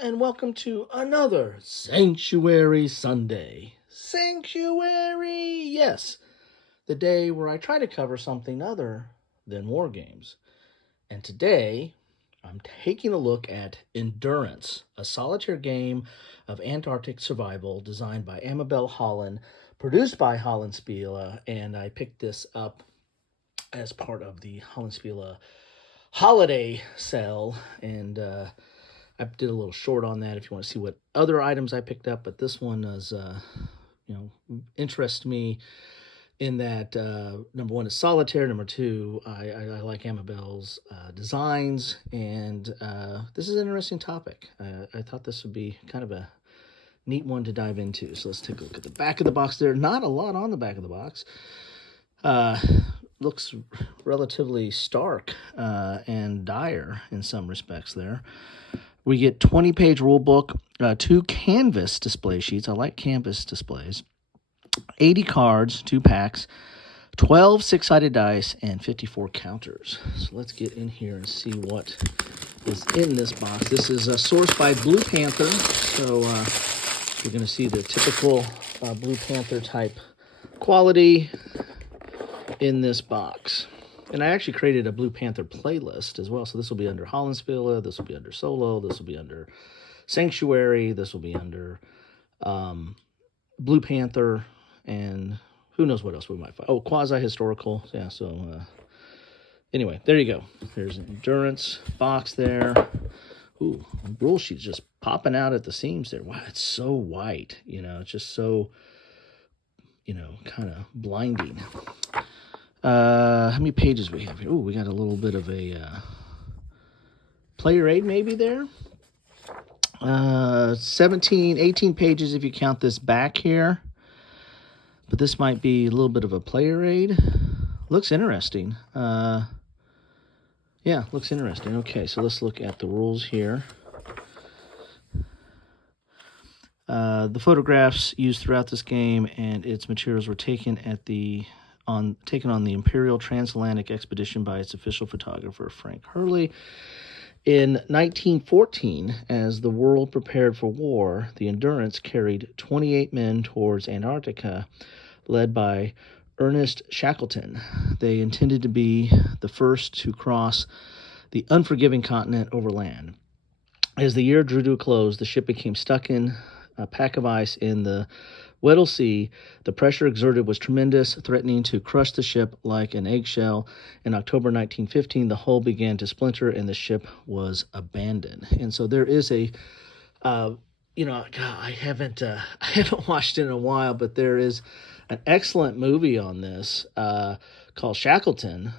and welcome to another Sanctuary Sunday. Sanctuary, yes, the day where I try to cover something other than war games. And today, I'm taking a look at Endurance, a solitaire game of Antarctic survival designed by Amabel Holland, produced by Hollandspiele, and I picked this up as part of the Hollandspiele holiday sale, and I did a little short on that if you want to see what other items I picked up, but this one is, interests me in that, number one is solitaire, number two, I like Amabel's designs, and this is an interesting topic. I thought this would be kind of a neat one to dive into. So let's take a look at the back of the box there. Not a lot on the back of the box. Looks relatively stark and dire in some respects there. We get 20-page rule book, 2 canvas display sheets. I like canvas displays. 80 cards, 2 packs, 12 six-sided dice, and 54 counters. So let's get in here and see what is in this box. This is sourced by Blue Panther, so you're going to see the typical Blue Panther type quality in this box. And I actually created a Blue Panther playlist as well. So this will be under Hollandspiele, this will be under Solo, this will be under Sanctuary, this will be under Blue Panther, and who knows what else we might find. Oh, quasi-historical. Yeah, so anyway, there you go. There's an Endurance box there. Ooh, rule sheet's just popping out at the seams there. Wow, it's so white. It's just so, kind of blinding. How many pages we have here? Oh, we got a little bit of a player aid maybe there. 18 pages if you count this back here. But this might be a little bit of a player aid. Looks interesting. Yeah, looks interesting. Okay, so let's look at the rules here. The photographs used throughout this game and its materials were taken on the Imperial Transatlantic Expedition by its official photographer, Frank Hurley. In 1914, as the world prepared for war, the Endurance carried 28 men towards Antarctica, led by Ernest Shackleton. They intended to be the first to cross the unforgiving continent overland. As the year drew to a close, the ship became stuck in a pack of ice in the Weddell Sea. The pressure exerted was tremendous, threatening to crush the ship like an eggshell. In October 1915, the hull began to splinter and the ship was abandoned. And so there is a, God, I haven't watched it in a while, but there is an excellent movie on this called Shackleton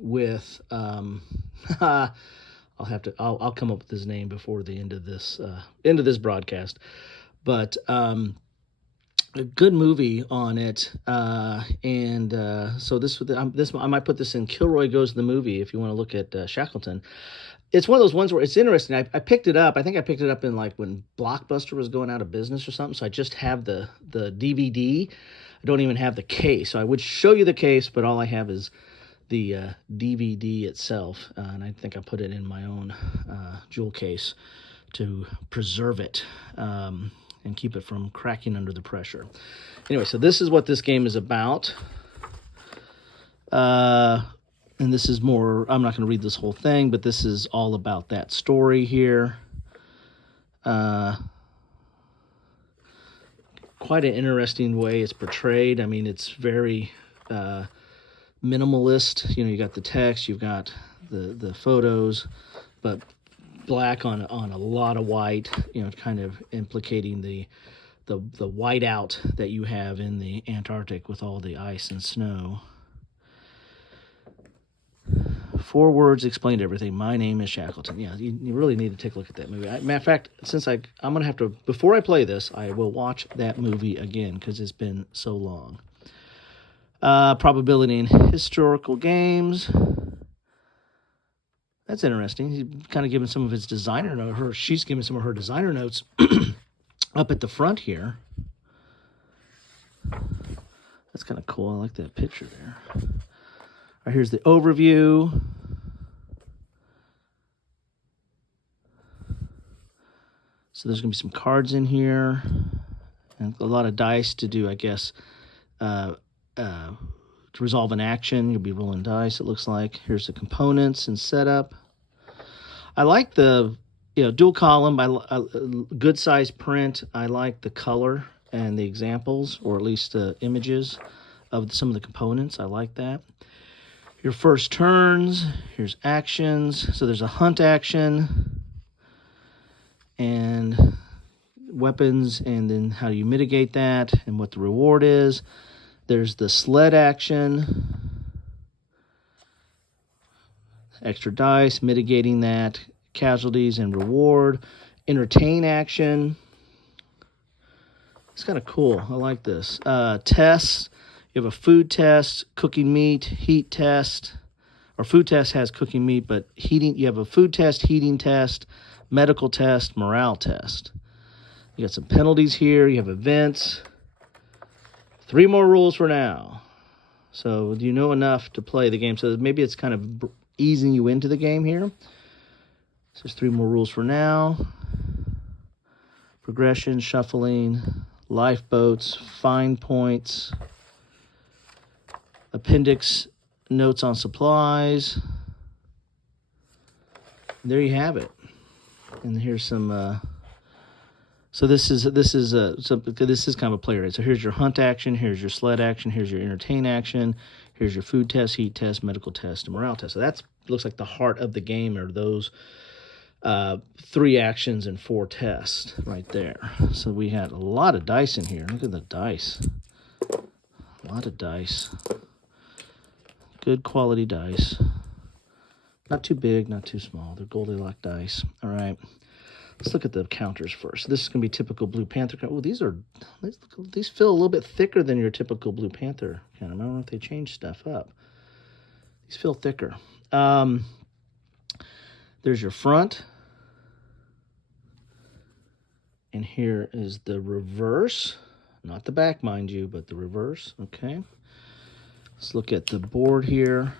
with I'll come up with his name before the end of this broadcast, but a good movie on it, and so I might put this in Kilroy Goes to the Movie if you want to look at Shackleton. It's one of those ones where it's interesting. I picked it up. I think I picked it up in like when Blockbuster was going out of business or something. So I just have the DVD. I don't even have the case. So I would show you the case, but all I have is the DVD itself. And I think I put it in my own jewel case to preserve it and keep it from cracking under the pressure. Anyway, so this is what this game is about. And this is more, I'm not going to read this whole thing, but this is all about that story here. Quite an interesting way it's portrayed. I mean, it's very minimalist. You got the text, you've got the photos, but black on a lot of white, kind of implicating the whiteout that you have in the Antarctic with all the ice and snow. 4 words explained everything. My name is Shackleton. Yeah, you really need to take a look at that movie. Matter of fact, since I'm going to have to, before I play this, I will watch that movie again because it's been so long. Probability in historical games. That's interesting. He's kind of giving some of his designer notes. She's giving some of her designer notes up at the front here. That's kind of cool. I like that picture there. All right, here's the overview. So there's going to be some cards in here and a lot of dice to do, I guess, to resolve an action. You'll be rolling dice, it looks like. Here's the components and setup. I like the dual column, good size print. I like the color and the examples, or at least the images of some of the components. I like that. Your first turns, here's actions. So there's a hunt action and weapons, and then how you mitigate that and what the reward is. There's the sled action, extra dice, mitigating that, casualties and reward. Entertain action. It's kind of cool. I like this. Tests. You have a food test, cooking meat, heat test. Or food test has cooking meat, but heating. You have a food test, heating test, medical test, morale test. You got some penalties here. You have events. 3 more rules for now. So you know enough to play the game. So maybe it's kind of easing you into the game here. So there's 3 more rules for now. Progression, shuffling, lifeboats, find points, appendix, notes on supplies. There you have it. And here's some. So this is kind of a player aid. So here's your hunt action, here's your sled action, here's your entertain action, here's your food test, heat test, medical test, and morale test. So that looks like the heart of the game are those 3 actions and 4 tests right there. So we had a lot of dice in here. Look at the dice. A lot of dice. Good quality dice. Not too big, not too small. They're Goldilocks dice. All right. Let's look at the counters first. This is going to be typical Blue Panther. Oh, these feel a little bit thicker than your typical Blue Panther kind of. I don't know if they changed stuff up. These feel thicker. There's your front. And here is the reverse. Not the back, mind you, but the reverse. Okay. Let's look at the board here.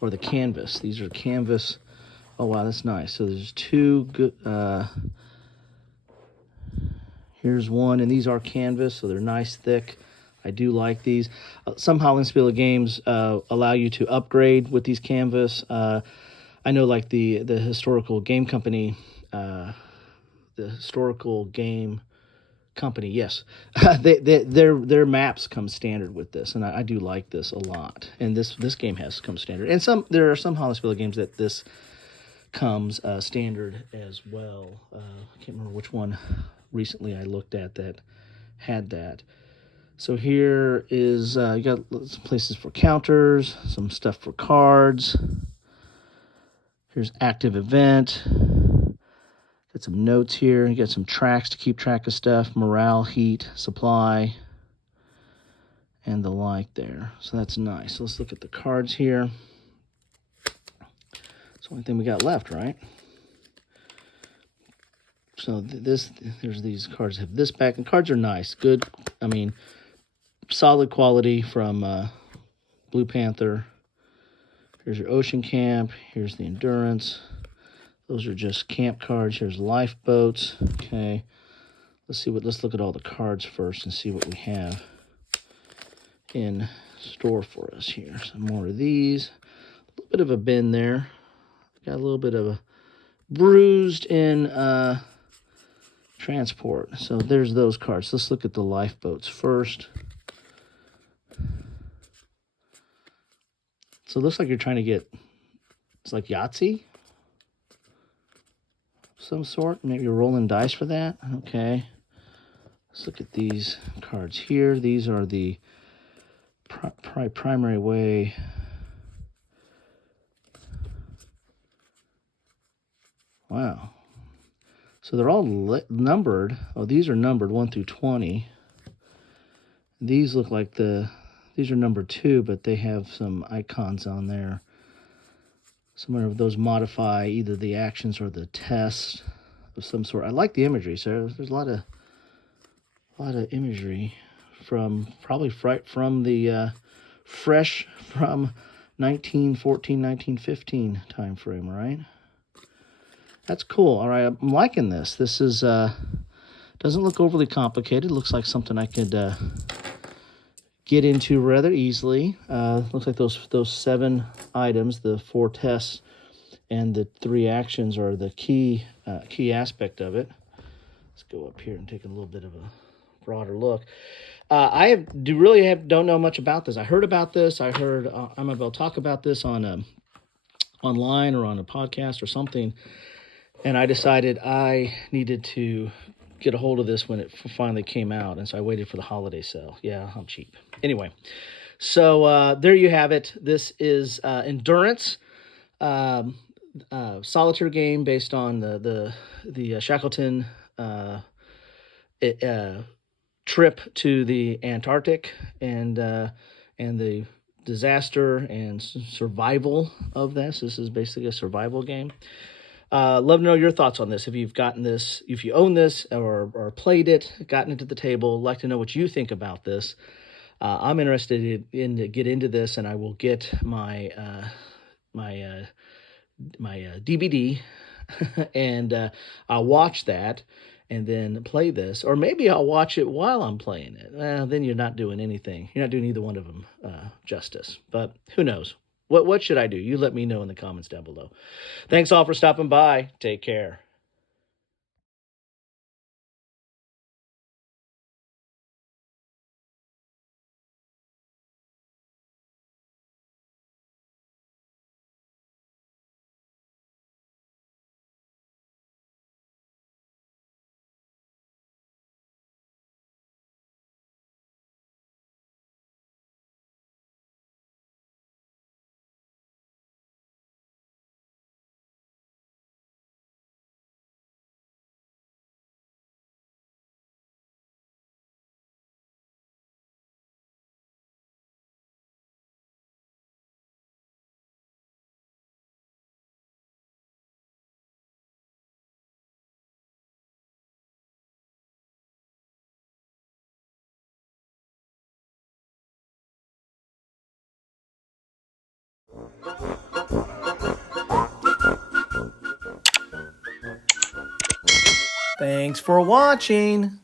Or the canvas. These are canvas. Oh, wow, that's nice. So there's 2 good... here's one, and these are canvas, so they're nice, thick. I do like these. Some Hollandspiele games allow you to upgrade with these canvas. I know, like the historical game company, yes, their maps come standard with this, and I do like this a lot. And this game has come standard, and there are some Hollandspiele games that this comes standard as well. I can't remember which one recently I looked at that had that. So here is you got some places for counters, some stuff for cards. Here's active event. Got some notes here. You got some tracks to keep track of stuff, morale, heat, supply, and the like there. So that's nice. So let's look at the cards here. It's the only thing we got left, right? So there's these cards have this back, and cards are nice, good. I mean, solid quality from Blue Panther. Here's your ocean camp. Here's the endurance. Those are just camp cards. Here's lifeboats. Okay, let's look at all the cards first and see what we have in store for us here. Some more of these. A little bit of a bend there. Got a little bit of a bruised in transport. So there's those cards. Let's look at the lifeboats first. So it looks like you're trying to get, it's like Yahtzee, some sort. Maybe you're rolling dice for that. Okay. Let's look at these cards here. These are the primary way. Wow. So they're all numbered. Oh, these are numbered 1 through 20. These look like these are number 2, but they have some icons on there. Some of those modify either the actions or the tests of some sort. I like the imagery. So there's a lot of imagery from probably from the fresh from 1914, 1915 time frame, right? That's cool. All right, I'm liking this. This is doesn't look overly complicated. Looks like something I could get into rather easily. Looks like those 7 items, the 4 tests, and the 3 actions are the key aspect of it. Let's go up here and take a little bit of a broader look. Don't know much about this. I heard about this. I heard I'm about to talk about this on online or on a podcast or something, and I decided I needed to get a hold of this when it finally came out, and so I waited for the holiday sale. Yeah, I'm cheap. Anyway, so there you have it. This is Endurance, solitaire game based on the Shackleton trip to the Antarctic and the disaster and survival of this. This is basically a survival game. Love to know your thoughts on this. If you've gotten this, if you own this or played it, gotten it to the table, like to know what you think about this. I'm interested in to get into this, and I will get my DVD and I'll watch that and then play this, or maybe I'll watch it while I'm playing it. Then you're not doing anything. You're not doing either one of them justice. But who knows? What should I do? You let me know in the comments down below. Thanks all for stopping by. Take care. Thanks for watching.